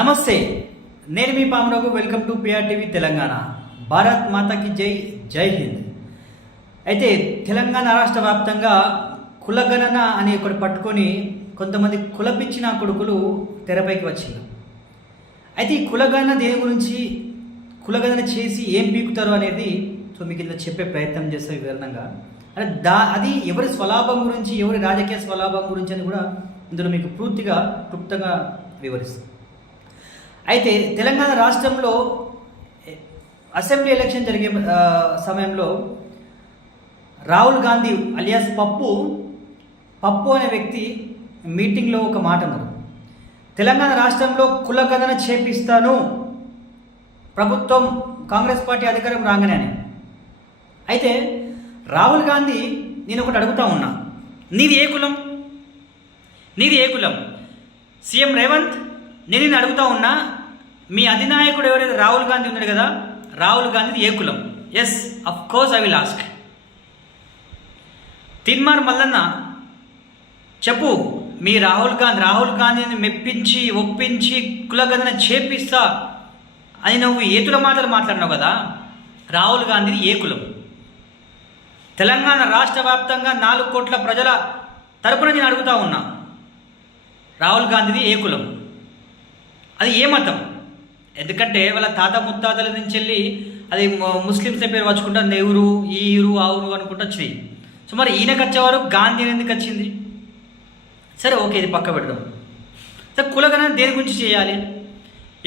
నమస్తే, నేను మీ Pamarao. Welcome to PRTV Telangana. Bharat మాతాకి జై, జై హింద్. అయితే తెలంగాణ రాష్ట్ర వ్యాప్తంగా కులగణన అని ఒకటి పట్టుకొని కొంతమంది కులపిచ్చిన కొడుకులు తెరపైకి వచ్చింది. అయితే ఈ కులగణన దేని గురించి, కులగణన చేసి ఏం పీకుతారు అనేది మీకు ఇందులో చెప్పే ప్రయత్నం చేస్తే వివరణంగా. అంటే అది ఎవరి స్వలాభం గురించి, ఎవరి రాజకీయ స్వలాభం గురించి అని కూడా ఇందులో మీకు పూర్తిగా క్లుప్తంగా వివరిస్తుంది. అయితే తెలంగాణ రాష్ట్రంలో అసెంబ్లీ ఎలక్షన్ జరిగే సమయంలో రాహుల్ గాంధీ అలియాస్ పప్పు అనే వ్యక్తి మీటింగ్లో ఒక మాట అన్నారు. తెలంగాణ రాష్ట్రంలో కులగణన చేపిస్తాను ప్రభుత్వం, కాంగ్రెస్ పార్టీ అధికారం రాగానే అని. అయితే రాహుల్ గాంధీ, నేను ఒకటి అడుగుతా ఉన్నా, నీది ఏ కులం? సీఎం రేవంత్, నేను అడుగుతా ఉన్నా, మీ అధినాయకుడు ఎవరైతే రాహుల్ గాంధీ ఉన్నాడు కదా, రాహుల్ గాంధీది ఏ కులం? Yes, of course I will ask. Teenmar Mallanna, చెప్పు, మీ రాహుల్ గాంధీని మెప్పించి ఒప్పించి కులగణన చేపిస్తా అని నువ్వు ఏతుల మాటలు మాట్లాడినావు కదా, రాహుల్ గాంధీది ఏ కులం? తెలంగాణ రాష్ట్ర వ్యాప్తంగా 4 కోట్ల ప్రజల తరపున నేను అడుగుతా ఉన్నా, రాహుల్ గాంధీది ఏ కులం? అది ఏ మతం? ఎందుకంటే వాళ్ళ తాత ముత్తాతల నుంచి వెళ్ళి అది ముస్లిమ్స్ పేరు వచ్చుకుంటా నెహ్రూ, ఈరు, ఆవురు అనుకుంటూ వచ్చినాయి. సో మరి ఈయనకు వచ్చేవారు గాంధీ ఎందుకు వచ్చింది? సరే, ఓకే, ఇది పక్క పెడదాం. సరే, కులగణన దేని గురించి చేయాలి?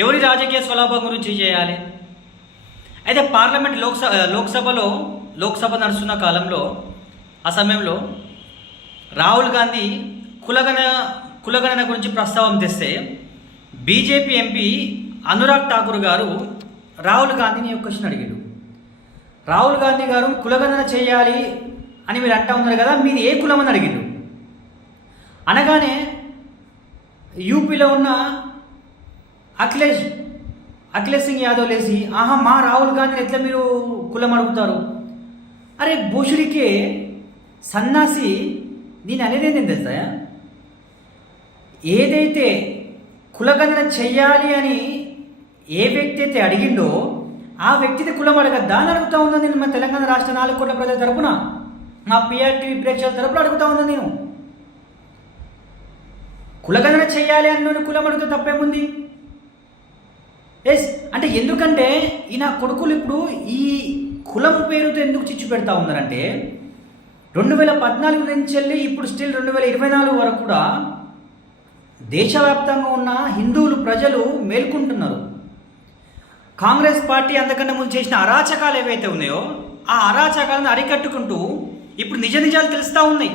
ఎవరి రాజకీయ స్వలాభం గురించి చేయాలి? అయితే పార్లమెంట్ లోక్సభ నడుస్తున్న కాలంలో, ఆ సమయంలో రాహుల్ గాంధీ కులగణన గురించి ప్రస్తావన తెస్తే బీజేపీ ఎంపీ అనురాగ్ ఠాకూర్ గారు రాహుల్ గాంధీని ఒక క్వశ్చన్ అడిగాడు. రాహుల్ గాంధీ గారు కులగణన చేయాలి అని మీరు అంటా ఉన్నారు కదా, మీది ఏ కులం అని అడిగాడు. అనగానే యూపీలో ఉన్న అఖిలేష్ సింగ్ యాదవ్ లేసి, ఆహా, మా రాహుల్ గాంధీని ఎట్లా మీరు కులం అడుగుతారు? అరే భోషుడికే సన్నాసి, నేను అనేది ఏంటంటే తెలుసా, ఏదైతే కులగణన చెయ్యాలి అని ఏ వ్యక్తి అయితే అడిగిండో ఆ వ్యక్తిని కులం అడగద్దా అని అడుగుతా ఉన్నాను నేను. మా తెలంగాణ రాష్ట్ర 4 కోట్ల ప్రజల తరపున, మా పిఆర్టీవీ ప్రేక్షకుల తరపున అడుగుతా ఉన్నాను నేను. కులగణన చెయ్యాలి అన్న కులం అడుగుతూ తప్పేముంది? ఎస్, అంటే ఎందుకంటే ఈయన కొడుకులు ఇప్పుడు ఈ కులం పేరుతో ఎందుకు చిచ్చు పెడతా ఉన్నారంటే, 2014 నుంచి వెళ్ళి ఇప్పుడు స్టిల్ 2024 వరకు కూడా దేశవ్యాప్తంగా ఉన్న హిందువులు ప్రజలు మేల్కొంటున్నారు. కాంగ్రెస్ పార్టీ అంతకన్నా ముందు చేసిన అరాచకాలు ఏవైతే ఉన్నాయో ఆ అరాచకాలను అరికట్టుకుంటూ ఇప్పుడు నిజాలు తెలుస్తూ ఉన్నాయి.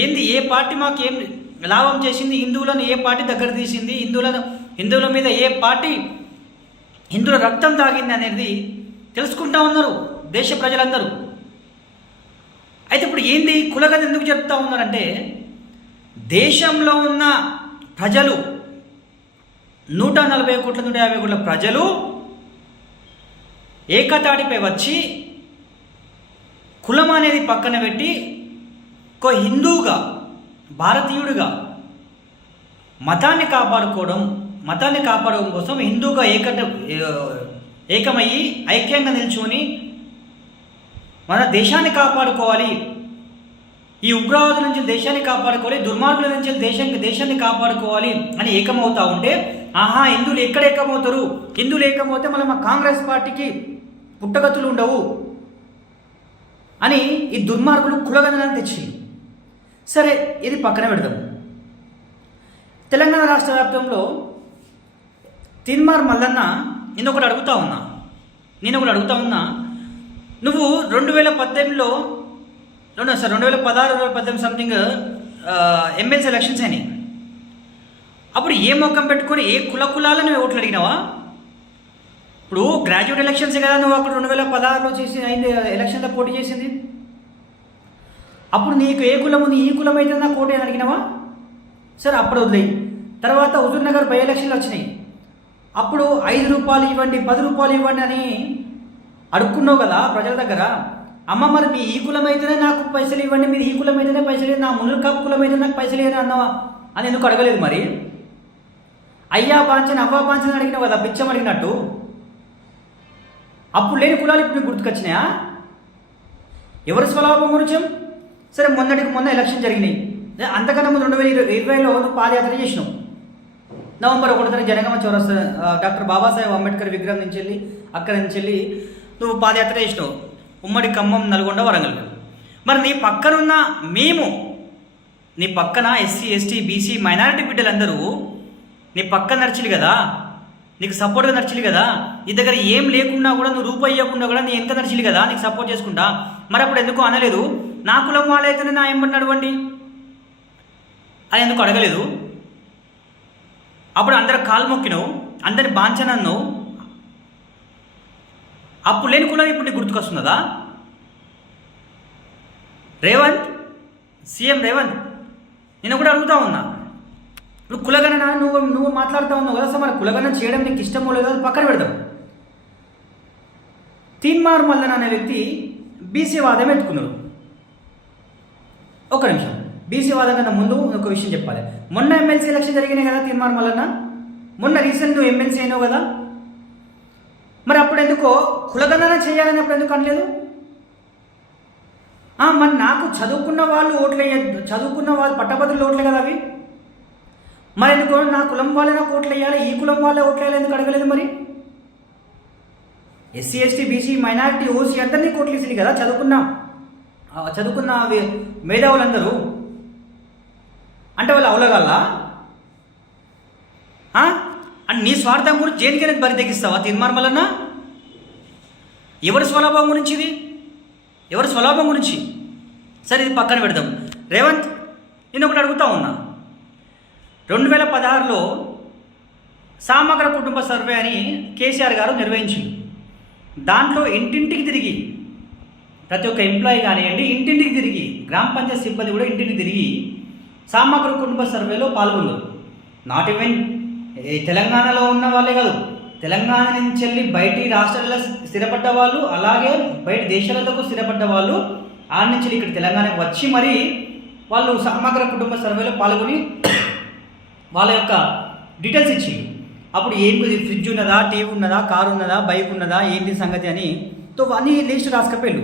ఏంది, ఏ పార్టీ మాకు ఏం లాభం చేసింది, హిందువులను ఏ పార్టీ దగ్గర తీసింది, హిందువుల మీద ఏ పార్టీ హిందువుల రక్తం తాగింది అనేది తెలుసుకుంటా ఉన్నారు దేశ ప్రజలందరూ. అయితే ఇప్పుడు ఏంది, కులగణన ఎందుకు చెప్తా ఉన్నారంటే, దేశంలో ఉన్న ప్రజలు 140 కోట్ల 150 కోట్ల ప్రజలు ఏకతాటిపై వచ్చి కులం అనేది పక్కన పెట్టి ఒక హిందువుగా, భారతీయుడిగా మతాన్ని కాపాడడం కోసం హిందువుగా ఏకమయ్యి ఐక్యంగా నిల్చుని మన దేశాన్ని కాపాడుకోవాలి, ఈ ఉగ్రవాదుల నుంచి దేశాన్ని కాపాడుకోవాలి, దుర్మార్గుల నుంచి దేశాన్ని కాపాడుకోవాలి అని ఏకమవుతా ఉంటే, ఆహా, హిందువులు ఎక్కడ ఏకమవుతారు, హిందువులు ఏకమవుతే మళ్ళీ మా కాంగ్రెస్ పార్టీకి పుట్టగతులు ఉండవు అని ఈ దుర్మార్గులు కులగణన తెచ్చింది. సరే, ఇది పక్కన పెడదాం. తెలంగాణ రాష్ట్ర వ్యాప్తంలో తిన్మార్ మల్లన్న, నేను ఒకటి అడుగుతా ఉన్నా, నువ్వు 2018లో 2016-2018 సంథింగ్ ఎమ్మెల్సీ ఎలక్షన్స్ అయినాయి. అప్పుడు ఏ మొక్కం పెట్టుకొని ఏ కులాలను నువ్వు ఓట్లు అడిగినావా? ఇప్పుడు గ్రాడ్యుయేట్ ఎలక్షన్సే కదా నువ్వు అక్కడ 2016లో అయింది ఎలక్షన్లో పోటీ చేసింది. అప్పుడు నీకు ఏ కులం ఉంది, ఈ కులం అయితే నాకు ఓటు అని అడిగినావా? సరే, అప్పుడు వదిలేయి. తర్వాత హుజూర్నగర్ బై ఎలక్షన్లు వచ్చినాయి. అప్పుడు 5 రూపాయలు ఇవ్వండి, 10 రూపాయలు ఇవ్వండి అని అడుక్కున్నావు కదా ప్రజల దగ్గర. అమ్మ, మరి మీ ఈ కులం అయితేనే నాకు పైసలు ఇవ్వండి, మీరు ఈ కులం అయితేనే పైసలు ఇవ్వండి, నా మునులు కాపు కులం అయితే నాకు పైసలు ఇవ్వని అన్నావా అని ఎందుకు అడగలేదు? మరి అయ్యా బాంచని అవ్వా బాంచని అడిగినావు కదా, బిచ్చం అడిగినట్టు. అప్పుడు లేని కులాలు ఇప్పుడు నీకు గుర్తుకొచ్చినాయా? ఎవరి స్వలాభం గురించి? సరే, మొన్న ఎలక్షన్ జరిగినాయి. అంతకన్నా ముందు 2020లో నువ్వు పాదయాత్ర చేసినావు. నవంబర్ 1 తారీఖు జనగామ చౌరస్తా డాక్టర్ బాబాసాహెబ్ అంబేద్కర్ విగ్రహం నుంచి వెళ్ళి అక్కడి నుంచి వెళ్ళి నువ్వు పాదయాత్ర చేసినావు, ఉమ్మడి ఖమ్మం, నల్గొండ, వరంగల్. మరి నీ పక్కనున్న నీ పక్కన ఎస్సీ, ఎస్టీ, బీసీ, మైనారిటీ బిడ్డలందరూ నీ పక్కన నడిచిలు కదా, నీకు సపోర్ట్గా నడిచిలు కదా. నీ దగ్గర ఏం లేకున్నా కూడా, నువ్వు రూపాయి ఇవ్వకుండా కూడా నీ ఎంత నడిచిలు కదా నీకు సపోర్ట్ చేసుకుంటా. మరి అప్పుడు ఎందుకు అనలేదు, నా కులం వాళ్ళైతేనే నా ఎంబడి నడవండి అని ఎందుకు అడగలేదు? అప్పుడు అందరు కాలు మొక్కినావు, అందరి బాంచనన్నావు. అప్పుడు లేని కులం ఇప్పుడు నీకు గుర్తుకొస్తున్నదా? రేవంత్, సీఎం రేవంత్, నేను కూడా అడుగుతా ఉన్నా. ఇప్పుడు కులగణన నువ్వు మాట్లాడుతూ ఉన్నావు కదా. సో మరి కులగణన చేయడం నీకు ఇష్టమో లేదో అది పక్కన పెడదాం. తీన్మార్ మల్లన్ అనే వ్యక్తి బీసీ వాదం ఎత్తుకున్నారు. ఒక నిమిషం, బీసీ వాదం కన్నా ముందు ఒక విషయం చెప్పాలి. మొన్న ఎమ్మెల్సీ ఎలక్షన్ జరిగినాయి కదా తీన్మార్ మల్లన్న, మొన్న రీసెంట్ నువ్వు ఎమ్మెల్సీ అయినావు కదా. మరి అప్పుడు ఎందుకో కులగణన చేయాలని అప్పుడు ఎందుకు అనలేదు? మరి నాకు చదువుకున్న వాళ్ళు చదువుకున్న వాళ్ళు పట్టభద్రులు ఓట్లే కదా అవి. మరి ఎందుకో నా కులం వాళ్ళే నాకు ఓట్లు వేయాలి, ఈ కులం వాళ్ళే ఓట్లు వేయాలి ఎందుకు అడగలేదు? మరి SC, ST, BC, minority, OC అందరినీ ఓట్లు వేసింది కదా చదువుకున్న మేధావులందరూ. అంటే వాళ్ళు అవలగల్లా? అండ్ నీ స్వార్థం గురించి దేనికైనా బరి తెగిస్తావా తీర్మార్ మల్లన్న? ఎవరి స్వలాభం గురించి ఇది? ఎవరి స్వలాభం గురించి? సరే, ఇది పక్కన పెడదాం. రేవంత్, నేను ఒకటి అడుగుతా ఉన్నా. 2016లో సమగ్ర కుటుంబ సర్వే అని కేసీఆర్ గారు నిర్వహించింది. దాంట్లో ఇంటింటికి తిరిగి ప్రతి ఒక్క ఎంప్లాయీ కానివ్వండి, ఇంటింటికి తిరిగి గ్రామ పంచాయతీ సిబ్బంది కూడా ఇంటింటికి తిరిగి సమగ్ర కుటుంబ సర్వేలో పాల్గొన్నారు. నాట్ ఈవెన్ తెలంగాణలో ఉన్న వాళ్ళే కాదు, తెలంగాణ నుంచి వెళ్ళి బయటి రాష్ట్రాలలో స్థిరపడ్డ వాళ్ళు, అలాగే బయట దేశాలకు స్థిరపడ్డ వాళ్ళు ఆడ నుంచి ఇక్కడ తెలంగాణకు వచ్చి మరి వాళ్ళు సమగ్ర కుటుంబ సర్వేలో పాల్గొని వాళ్ళ యొక్క డీటెయిల్స్ ఇచ్చింది. అప్పుడు ఏంటి, ఫ్రిడ్జ్ ఉన్నదా, టీవీ ఉన్నదా, కారు ఉన్నదా, బైక్ ఉన్నదా, ఏంటి సంగతి అని అన్ని లిస్ట్ రాసుకపోయాడు.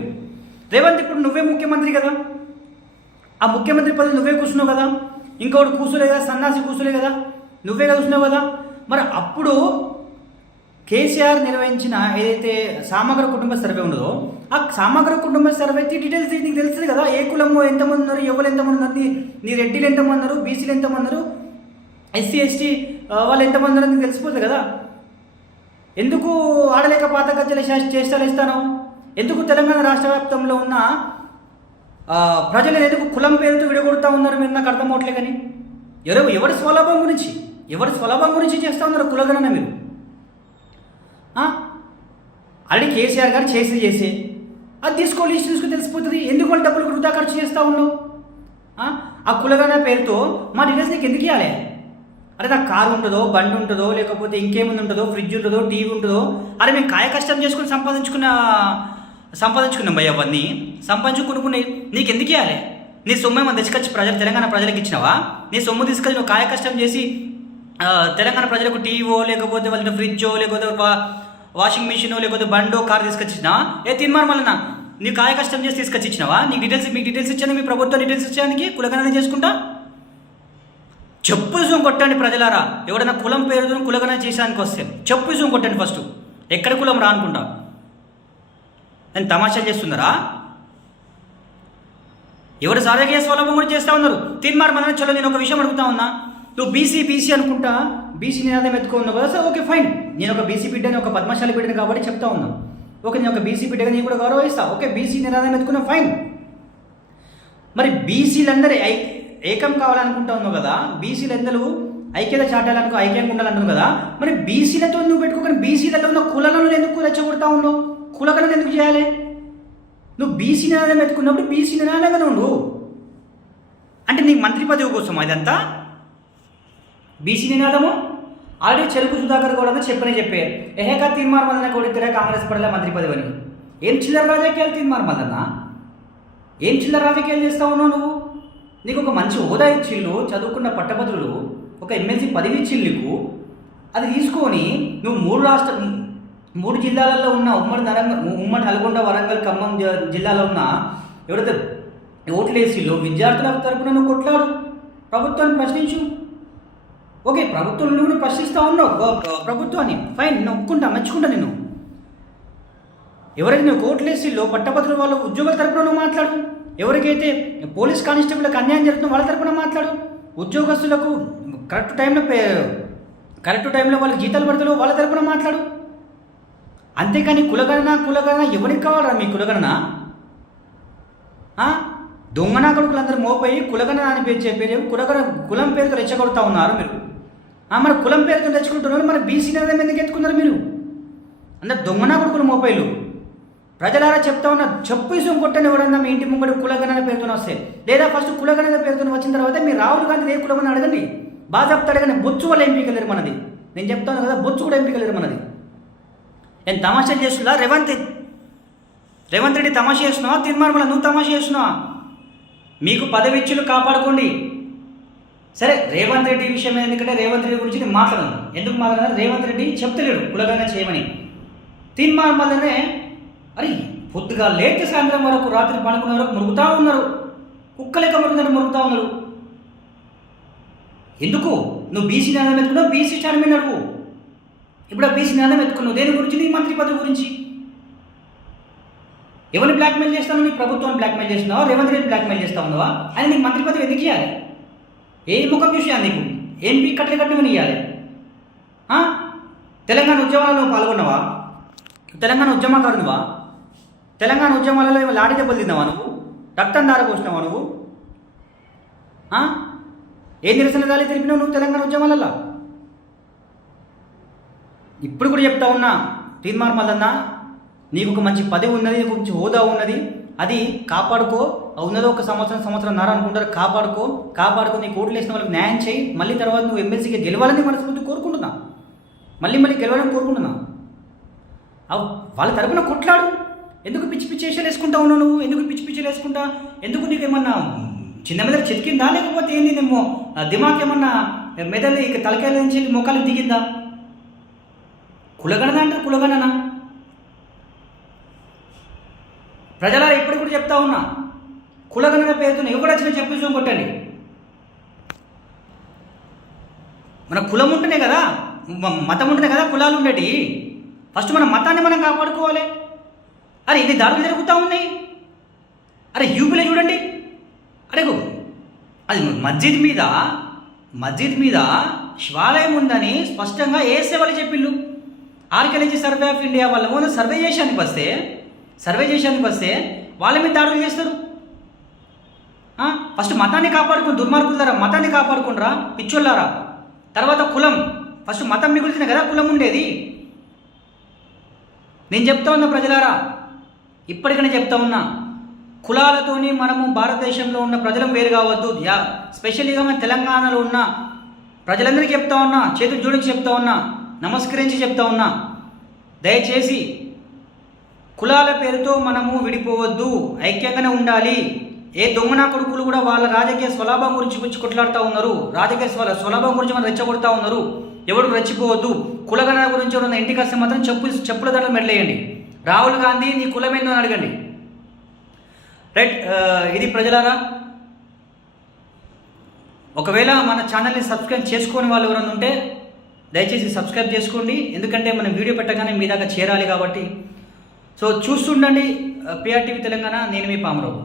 రేవంత్, ఇప్పుడు నువ్వే ముఖ్యమంత్రి కదా, ఆ ముఖ్యమంత్రి పదవి నువ్వే కూర్చున్నావు కదా, ఇంకొకటి కూర్చోలే కదా, సన్నాసి కూర్చోలే కదా, నువ్వే కూర్చున్నావు కదా. మరి అప్పుడు కేసీఆర్ నిర్వహించిన ఏదైతే సమగ్ర కుటుంబ సర్వే ఉన్నదో ఆ సమగ్ర కుటుంబ సర్వే డీటెయిల్స్ నీకు తెలుస్తుంది కదా. ఏ కులము ఎంతమంది ఉన్నారు, ఎవరు ఎంతమంది ఉన్నారు, నీ రెడ్డిలు ఎంతమంది ఉన్నారు, బీసీలు ఎంతమంది ఉన్నారు, ఎస్సీ, ఎస్టీ వాళ్ళు ఎంతమంది ఉన్నారో నీకు తెలిసిపోతుంది కదా. ఎందుకు ఆడలేక పాత గజ్జల చేష్టాలు ఇస్తాను? ఎందుకు తెలంగాణ రాష్ట్ర వ్యాప్తంలో ఉన్న ప్రజలు ఎందుకు కులం పేరుతో విడగొడుతూ ఉన్నారు? మీరు నాకు అర్థం అవట్లే. కానీ ఎవరి స్వలాభం గురించి చేస్తూ ఉన్నారు కులగణన మీరు? ఆల్రెడీ కేసీఆర్ గారు చేసి అది లిస్ట్ తీసుకుని తెలిసిపోతుంది. ఎందుకు వాళ్ళు డబ్బులు వృధా ఖర్చు చేస్తూ ఉన్నావు? ఆ కులగణన పేరుతో మా డీటెయిల్స్ నీకు ఎందుకు ఇవ్వాలి? అరే, నాకు కారు ఉంటుందో, బండి ఉంటుందో, లేకపోతే ఇంకేముంది ఉంటుందో, ఫ్రిడ్జ్ ఉంటుందో, టీవీ ఉంటుందో, అరే మేము కాయ కష్టం చేసుకుని సంపాదించుకున్నాం భయ్య. అవన్నీ సంపాదించుకున్నాయి నీకు ఎందుకు ఇవ్వాలి? నీ సొమ్ము ఏమన్నా తెచ్చుకొచ్చి తెలంగాణ ప్రజలకు ఇచ్చినావా? నీ సొమ్ము తీసుకొచ్చి నువ్వు కాయ కష్టం చేసి తెలంగాణ ప్రజలకు టీవో, లేకపోతే వాళ్ళ ఫ్రిడ్జో, లేకపోతే వాషింగ్ మిషనో, లేకపోతే బండో, కారు తీసుకొచ్చినా తీన్మార్ మల్లన్న నీ కాయ కష్టం చేసి తీసుకొచ్చి ఇచ్చినావా? మీకు డీటెయిల్స్ ఇచ్చాను, మీ ప్రభుత్వం డీటెయిల్స్ ఇచ్చానికి కులగణన చేసుకుంటా? చెప్పు జూమ్ కొట్టండి ప్రజలారా. ఎవడైనా కులం పేరుతో కులగణన చేసానికి వస్తే చెప్పు జూమ్ కొట్టండి ఫస్ట్. ఎక్కడ కులం రా అనుకుంటా. నేను తమాషాలు చేస్తున్నారా? ఎవరు సాధకీయ స్వలాభం కూడా చేస్తూ ఉన్నారు. తీన్మార్ మల్లన్న చలో, నేను ఒక విషయం అడుగుతా ఉన్నా. నువ్వు బీసీ అనుకుంటా, బీసీ నినాదం ఎత్తుకున్నావు కదా. Sir, okay fine. నేను ఒక బీసీ బిడ్డని, ఒక పద్మశాలి బిడ్డని కాబట్టి చెప్తా ఉన్నాను. ఓకే, నేను ఒక బీసీ బిడ్డగా నేను కూడా గౌరవిస్తా. ఓకే, బీసీ నినాదం ఎత్తుకున్నా, ఫైన్. మరి బీసీలందరూ ఏకం కావాలనుకుంటా ఉన్నావు కదా, బీసీలందరూ ఐక్యత చాటాలనుకో, ఐక్యంగా ఉండాలంటున్నావు కదా. మరి బీసీలతో నువ్వు పెట్టుకోకుండా బీసీలతో ఉన్న కులాలను ఎందుకు రెచ్చగొడతా ఉన్నావు? కులగణన ఎందుకు చేయాలి? నువ్వు బీసీ నినాదం ఎత్తుకున్నప్పుడు బీసీ నినాదంగా ఉండు. అంటే నీకు మంత్రి పదవి కోసం అదంతా బీసీ నినాదము. ఆల్రెడీ చెరుకు సుధాకర్ కూడా చెప్పే ఎహేకా తీన్మార్ మల్లన్న కొడితే కాంగ్రెస్ పడలే మంత్రి పదవి అని. ఏం చిల్లర రాజకీయాలు తీన్మార్ మల్లన్న? ఏం చిల్లర రాజకీయాలు చేస్తా ఉన్నావు నువ్వు? నీకు ఒక మంచి హోదా ఇచ్చిళ్ళు, చదువుకున్న పట్టభద్రులు, ఒక ఎమ్మెల్సీ పదవి ఇచ్చిళ్ళు నీకు. అది తీసుకొని నువ్వు మూడు జిల్లాలలో ఉన్న ఉమ్మడి నల్గొండ, వరంగల్, ఖమ్మం జిల్లాలో ఉన్న ఎవరైతే ఓట్లేసిలో విద్యార్థుల తరపున నువ్వు కొట్లాడు, ప్రభుత్వాన్ని ప్రశ్నించు. ఓకే, ప్రభుత్వం కూడా ప్రశ్నిస్తూ ఉన్నావు ప్రభుత్వాన్ని, ఫైన్, నేను ఒప్పుకుంటా, మెచ్చుకుంటా నేను. ఎవరైతే నువ్వు ఓట్లేసిలో పట్టభద్రుల వాళ్ళ ఉద్యోగుల తరపున నువ్వు మాట్లాడు, ఎవరికైతే పోలీస్ కానిస్టేబుల్కి అన్యాయం జరుగుతుందో వాళ్ళ తరపున మాట్లాడు, ఉద్యోగస్తులకు కరెక్ట్ టైంలో వాళ్ళకి జీతాలు పడతారో వాళ్ళ తరపున మాట్లాడు. అంతేకాని కులగణన ఎవరికి కావాలరా మీ కులగణన? దొంగనా కొడుకులందరూ మోపోయి కులగణన అని పేరు కులం పేరుతో రెచ్చగొడతా ఉన్నారు మీరు. మన కులం పేరుతో రెచ్చుకుంటున్నారు, మరి బీసీ నిర్ణయం ఎందుకు ఎత్తుకున్నారు మీరు? అందరు దొంగనా కొడుకులు మోపైలు. ప్రజలారా చెప్తా ఉన్నా, చెప్పు ఇసుం కొట్టని ఎవడన్నా మీ ఇంటి ముంగడు కులగణన పేరుతో వస్తే, లేదా ఫస్ట్ కులగణన పేరుతో వచ్చిన తర్వాత మీరు రాహుల్ గాంధీ ఏ కులమని అడగండి, బాగా చెప్తాడు. కానీ బొచ్చు వల్ల ఎంపీకెళ్ళారు మనది. నేను చెప్తాను కదా, బొచ్చు కూడా ఎంపీకెళ్ళారు మనది. నేను తమాషా చేస్తున్నా? రేవంత్ రెడ్డి తమాషా చేస్తున్నావా? తీర్మార్మల నువ్వు తమాషా చేస్తున్నావా? మీకు పదవిచ్చులు కాపాడుకోండి. సరే, రేవంత్ రెడ్డి విషయం ఎందుకంటే రేవంత్ రెడ్డి గురించి నేను మాట్లాడను. ఎందుకు మాట్లాడారు? రేవంత్ రెడ్డి చెప్తలేడు కులగణన చేయమని. తీర్మార్మలనే అరే పొద్దుగా లేట్ సాయంత్రం వరకు, రాత్రి పడుకునే వరకు మురుగుతూ ఉన్నారు, కుక్కలెక్క మురుగుతూ ఉన్నారు. ఎందుకు? నువ్వు బీసీ నినాదం ఎత్తుకున్నావు, బీసీ స్టాండ్ మీద నడువు. ఇప్పుడు ఆ బీసీ నినాదం ఎత్తుకున్నావు దేని గురించి? నీ మంత్రి పదవి గురించి. ఎవరిని బ్లాక్మెయిల్ చేస్తావు? నీ ప్రభుత్వాన్ని బ్లాక్మెయిల్ చేస్తున్నావా? రేవంత్ రెడ్డి బ్లాక్మెయిల్ చేస్తా ఉన్నావా? అని నీకు మంత్రి పదవి ఎందుకు ఇవ్వాలి? ఏ ముఖం చూసినా నీకు ఏం కట్టమని ఇవ్వాలి? తెలంగాణ ఉద్యమాలలో పాల్గొన్నావా? తెలంగాణ ఉద్యమకారునివా? తెలంగాణ ఉద్యమాలలో ఏమో లాఠీ దెబ్బలు తిన్నావా నువ్వు? రక్తం దారపోసినావా నువ్వు? ఏ నిరసన ర్యాలీ తెలిపినావు నువ్వు తెలంగాణ ఉద్యమాలలో? ఇప్పుడు కూడా చెప్తా ఉన్నా, తీర్మార్మలన్నా, నీకు ఒక మంచి పదవి ఉన్నది, నీకు మంచి హోదా ఉన్నది, అది కాపాడుకో. ఉన్నదో ఒక సంవత్సరంన్నర అనుకుంటారు. కాపాడుకో నీకు ఓట్లు వేసిన వాళ్ళకి న్యాయం చేయి. మళ్ళీ తర్వాత నువ్వు ఎమ్మెల్సీగా గెలవాలని మనస్ఫూర్తి కోరుకుంటున్నా, మళ్ళీ గెలవాలని కోరుకుంటున్నా. వాళ్ళ తరపున కొట్లాడు. ఎందుకు పిచ్చి వేషాలు వేసుకుంటా ఉన్నావు నువ్వు? ఎందుకు పిచ్చి వేసుకుంటా? ఎందుకు నీకు ఏమన్నా చిన్న మెదడు చెతికిందా? లేకపోతే ఏంది నేమో దిమాగ్ ఏమన్నా మెదడు ఇక తలకాయల నుంచి మొక్కలు దిగిందా? కులగణన అంటే కులగణన. ప్రజలా ఎప్పుడు కూడా చెప్తా ఉన్నా, కులగణన పేరుతో ఎవరు వచ్చినా చెప్పేసి కొట్టండి. మన కులం ఉంటేనే కదా, మతం ఉంటేనే కదా కులాలు ఉండేటి. ఫస్ట్ మన మతాన్ని మనం కాపాడుకోవాలి. అరే ఇది దాడులు జరుగుతూ ఉన్నాయి. అరే యూపీలో చూడండి, అరే అది మస్జిద్ మీద శివాలయం ఉందని స్పష్టంగా ఏసే వాళ్ళు చెప్పిండు. ఆర్కియాలజీ సర్వే ఆఫ్ ఇండియా వాళ్ళ ఓన్ సర్వే చేసానికి వస్తే వాళ్ళ మీద దాడులు చేస్తారు. ఫస్ట్ మతాన్ని కాపాడుకుని దుర్మార్గులారా, మతాన్ని కాపాడుకుంటారా పిచ్చోళ్ళారా. తర్వాత కులం, ఫస్ట్ మతం మిగులుతుంది కదా కులం ఉండేది. నేను చెప్తా ఉన్నా ప్రజలారా, ఇప్పటికనే చెప్తా ఉన్నా, కులాలతోని మనము భారతదేశంలో ఉన్న ప్రజలం వేరు కావద్దు. స్పెషల్గా మన తెలంగాణలో ఉన్న ప్రజలందరికీ చెప్తా ఉన్నా, చేతులు జోడించి చెప్తా ఉన్నా, నమస్కరించి చెప్తా ఉన్నా, దయచేసి కులాల పేరుతో మనము విడిపోవద్దు, ఐక్యంగానే ఉండాలి. ఏ దొంగనా కొడుకులు కూడా వాళ్ళ రాజకీయ స్వలాభం గురించి కొట్లాడుతూ ఉన్నారు, రాజకీయ స్వలాభం గురించి మనం రెచ్చగొడతా ఉన్నారు. ఎవరు రెచ్చిపోవద్దు. కులగణన గురించి ఉన్న ఇంటికి వస్తే మాత్రం చెప్పుల దండలు మెడలేయండి. రాహుల్ గాంధీ నీ కులమేందో అని అడగండి. రైట్, ఇది ప్రజలారా. ఒకవేళ మన ఛానల్ని సబ్స్క్రైబ్ చేసుకొని వాళ్ళు ఎవరైనా ఉంటే దయచేసి సబ్స్క్రైబ్ చేసుకోండి. ఎందుకంటే మనం వీడియో పెట్టగానే మీ దాకా చేరాలి కాబట్టి. సో చూస్తుండండి PRTV తెలంగాణ. నేను మీ పామరావు.